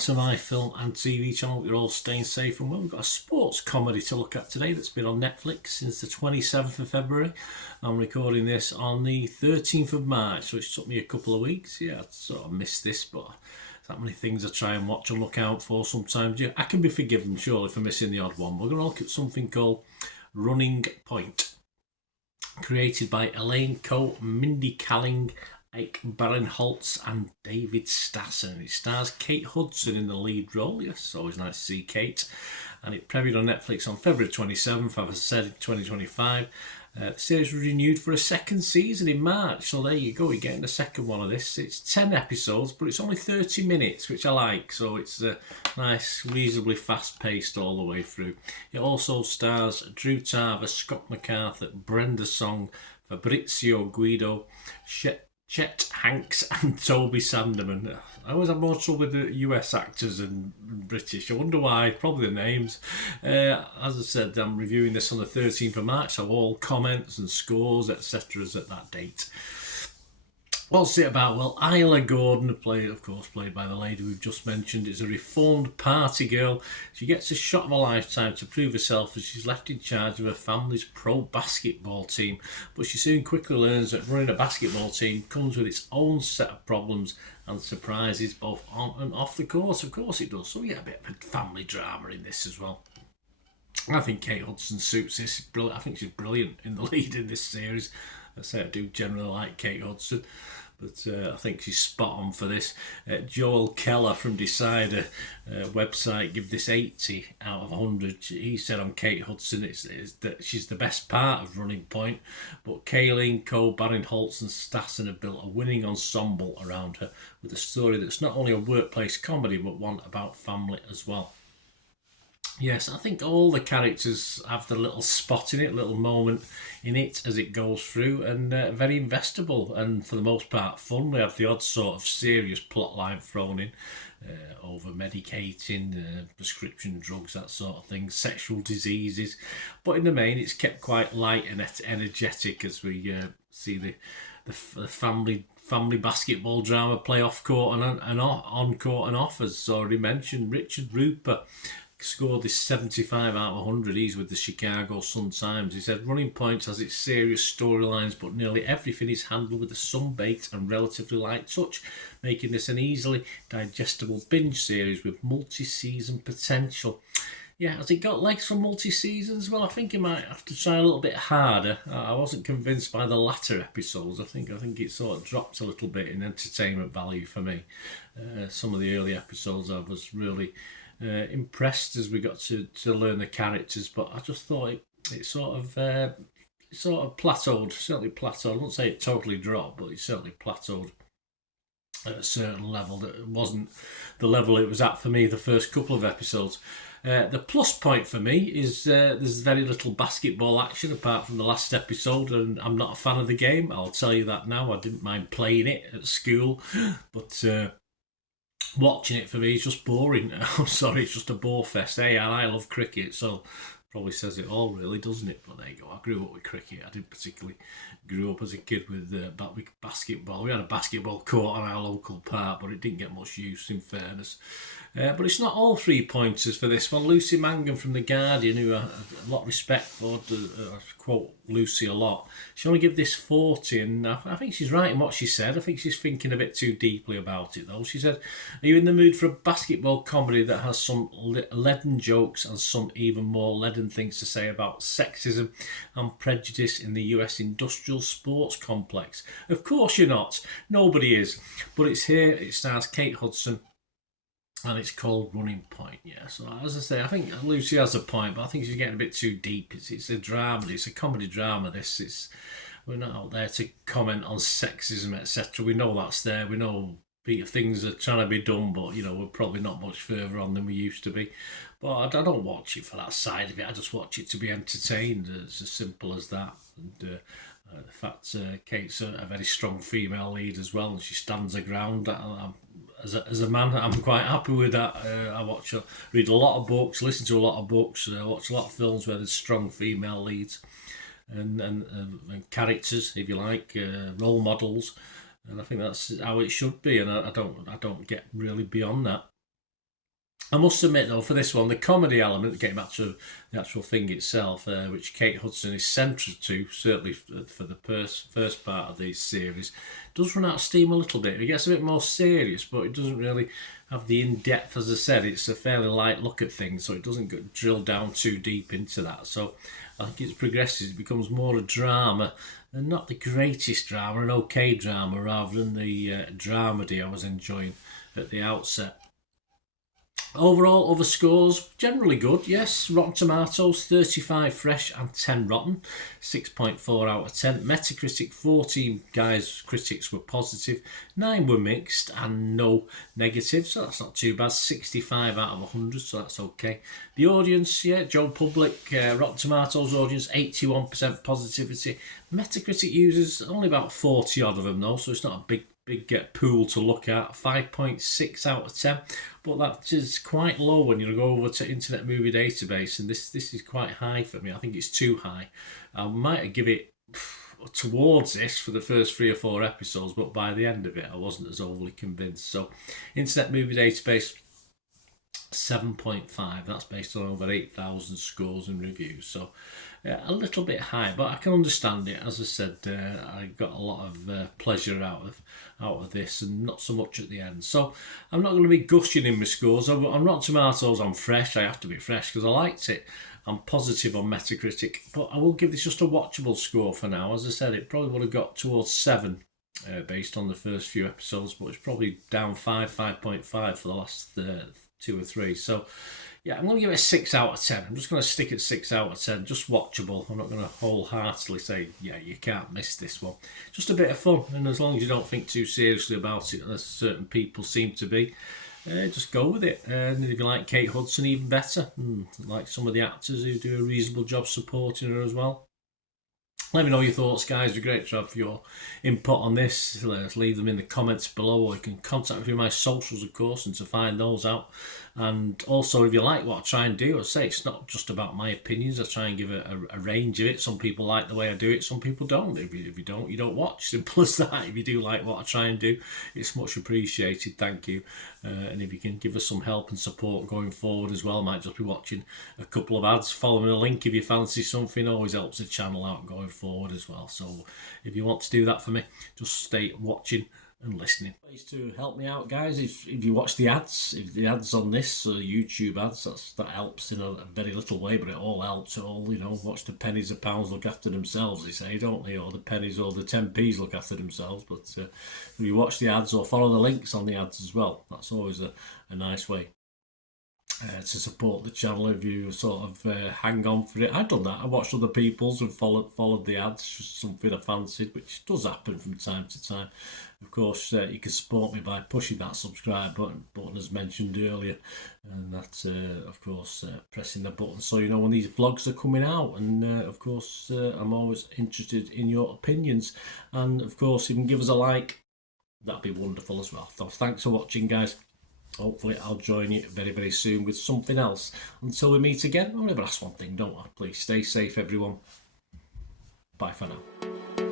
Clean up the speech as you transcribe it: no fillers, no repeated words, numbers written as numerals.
to my film and TV channel. You're all staying safe, and well, we've got a sports comedy to look at today that's been on Netflix since the 27th of February. I'm recording this on the 13th of March, which took me a couple of weeks. Yeah, I sort of missed this, but there's that many things I try and watch and look out for sometimes. Yeah, I can be forgiven, surely, for missing the odd one. We're going to look at something called Running Point, created by Elaine Coe, Mindy Kaling, Ike Barinholtz and David Stassen. It stars Kate Hudson in the lead role. Yes, always nice to see Kate. And it premiered on Netflix on February 27th, as I said, in 2025. The series was renewed for a second season in March. So there you go, you're getting the second one of this. It's 10 episodes, but it's only 30 minutes, which I like. So it's nice, reasonably fast-paced all the way through. It also stars Drew Tarver, Scott MacArthur, Brenda Song, Fabrizio Guido, Chet Hanks and Toby Sanderman. I always have more trouble with the US actors than British. I wonder why. Probably the names. As I said, I'm reviewing this on the 13th of March, so all comments and scores, etc. is at that date. What's it about? Well, Isla Gordon, played by the lady we've just mentioned, is a reformed party girl. She gets a shot of a lifetime to prove herself as she's left in charge of her family's pro basketball team. But she soon quickly learns that running a basketball team comes with its own set of problems and surprises, both on and off the court. Of course it does. So we get a bit of a family drama in this as well. I think Kate Hudson suits this. Brilliant. I think she's brilliant in the lead in this series. I say I do generally like Kate Hudson, but I think she's spot on for this. Joel Keller from Decider website give this 80 out of 100. He said on Kate Hudson it's that she's the best part of Running Point, but Kaylin, Coe, Barinholtz and Stassen have built a winning ensemble around her with a story that's not only a workplace comedy but one about family as well. Yes, I think all the characters have the little spot in it, little moment in it as it goes through, and very investable and for the most part fun. We have the odd sort of serious plot line thrown in, over medicating, prescription drugs, that sort of thing, sexual diseases. But in the main, it's kept quite light and energetic as we see the family basketball drama play off court and on court and off, as already mentioned. Richard Rupert scored this 75 out of 100. He's with the Chicago Sun-Times. He said, Running Point has its serious storylines, but nearly everything is handled with a sunbaked and relatively light touch, making this an easily digestible binge series with multi-season potential. Yeah, has it got legs for multi-seasons? Well, I think it might have to try a little bit harder. I wasn't convinced by the latter episodes. I think it sort of dropped a little bit in entertainment value for me. Some of the early episodes I was really impressed as we got to learn the characters, but I just thought it sort of plateaued, certainly plateaued. I won't say it totally dropped, but it certainly plateaued at a certain level that wasn't the level it was at for me the first couple of episodes. The plus point for me is there's very little basketball action apart from the last episode, and I'm not a fan of the game. I'll tell you that now. I didn't mind playing it at school, but watching it for me is just boring. I'm sorry, it's just a bore fest. Hey, I love cricket, so probably says it all, really, doesn't it? But there you go. I grew up with cricket. I didn't particularly grew up as a kid with basketball. We had a basketball court on our local park, but it didn't get much use, in fairness. But it's not all 3-pointers for this one. Lucy Mangan from The Guardian, who I have a lot of respect for, I quote Lucy a lot. She only gave this 40, and I think she's right in what she said. I think she's thinking a bit too deeply about it, though. She said, are you in the mood for a basketball comedy that has some leaden jokes and some even more leaden things to say about sexism and prejudice in the US industrial sports complex? Of course you're not. Nobody is. But it's here. It stars Kate Hudson, and it's called Running Point. Yeah, so as I say, I think Lucy has a point, but I think she's getting a bit too deep. It's a drama. It's a comedy drama. We're not out there to comment on sexism, etc. We know that's there. We know things are trying to be done, but we're probably not much further on than we used to be. But I don't watch it for that side of it. I just watch it to be entertained. It's as simple as that. And the fact Kate's a very strong female lead as well, and she stands her ground. As a man, I'm quite happy with that. I read a lot of books, listen to a lot of books, watch a lot of films where there's strong female leads and characters, if you like, role models, and I think that's how it should be. And I don't get really beyond that. I must admit though, for this one, the comedy element, getting back to the actual thing itself, which Kate Hudson is central to, certainly for the first part of the series, does run out of steam a little bit. It gets a bit more serious, but it doesn't really have the in-depth. As I said, it's a fairly light look at things, so it doesn't drill down too deep into that. So I think it progresses, it becomes more a drama, and not the greatest drama, an okay drama, rather than the dramedy I was enjoying at the outset. Overall, other scores, generally good, yes. Rotten Tomatoes, 35 fresh and 10 rotten, 6.4 out of 10. Metacritic, 14 guys, critics were positive, 9 were mixed and no negative, so that's not too bad. 65 out of 100, so that's okay. The audience, yeah, Joe Public, Rotten Tomatoes audience, 81% positivity. Metacritic users, only about 40 odd of them though, so it's not a big pool to look at. 5.6 out of 10, but that is quite low when you go over to Internet Movie Database, and this is quite high for me. I think it's too high. I might give it towards this for the first 3 or 4 episodes, but by the end of it I wasn't as overly convinced. So Internet Movie Database, 7.5. That's based on over 8,000 scores and reviews, so a little bit high, but I can understand it. As I said, I got a lot of pleasure out of this, and not so much at the end. So I'm not going to be gushing in my scores. On Rotten Tomatoes, I'm fresh. I have to be fresh because I liked it. I'm positive on Metacritic, but I will give this just a watchable score for now. As I said, it probably would have got towards 7 based on the first few episodes, but it's probably down 5.5 for the last 2 or 3. So yeah, I'm going to give it a 6 out of 10. I'm just going to stick at 6 out of 10. Just watchable. I'm not going to wholeheartedly say, yeah, you can't miss this one. Just a bit of fun. And as long as you don't think too seriously about it, as certain people seem to be, just go with it. And if you like Kate Hudson, even better. Like some of the actors who do a reasonable job supporting her as well. Let me know your thoughts, guys. It'd be great to have your input on this. Let's leave them in the comments below, or you can contact me through my socials, of course, and to find those out. And also, if you like what I try and do, I say it's not just about my opinions. I try and give a range of it. Some people like the way I do it, some people don't. If you don't, you don't watch. Simple as that. If you do like what I try and do, it's much appreciated. Thank you. And if you can give us some help and support going forward as well, might just be watching a couple of ads, following a link if you fancy something, always helps the channel out going forward as well. So if you want to do that for me, just stay watching and listening. Ways to help me out, guys, if you watch the ads, if the ads on this YouTube ads, that helps in a very little way, but it all helps. It all, watch the pennies and pounds look after themselves, they say, don't they? Or the pennies or the 10p's look after themselves. But if you watch the ads or follow the links on the ads as well, that's always a nice way to support the channel. If you sort of hang on for it, I've done that. I watched other people's and followed the ads, just something I fancied, which does happen from time to time. Of course, you can support me by pushing that subscribe button as mentioned earlier, and that's of course pressing the button so you know when these vlogs are coming out. And of course, I'm always interested in your opinions, and of course, if you can give us a like, that'd be wonderful as well. So thanks for watching, guys. Hopefully I'll join you very, very soon with something else. Until we meet again, I'll never ask one thing, don't I? Please stay safe, everyone. Bye for now.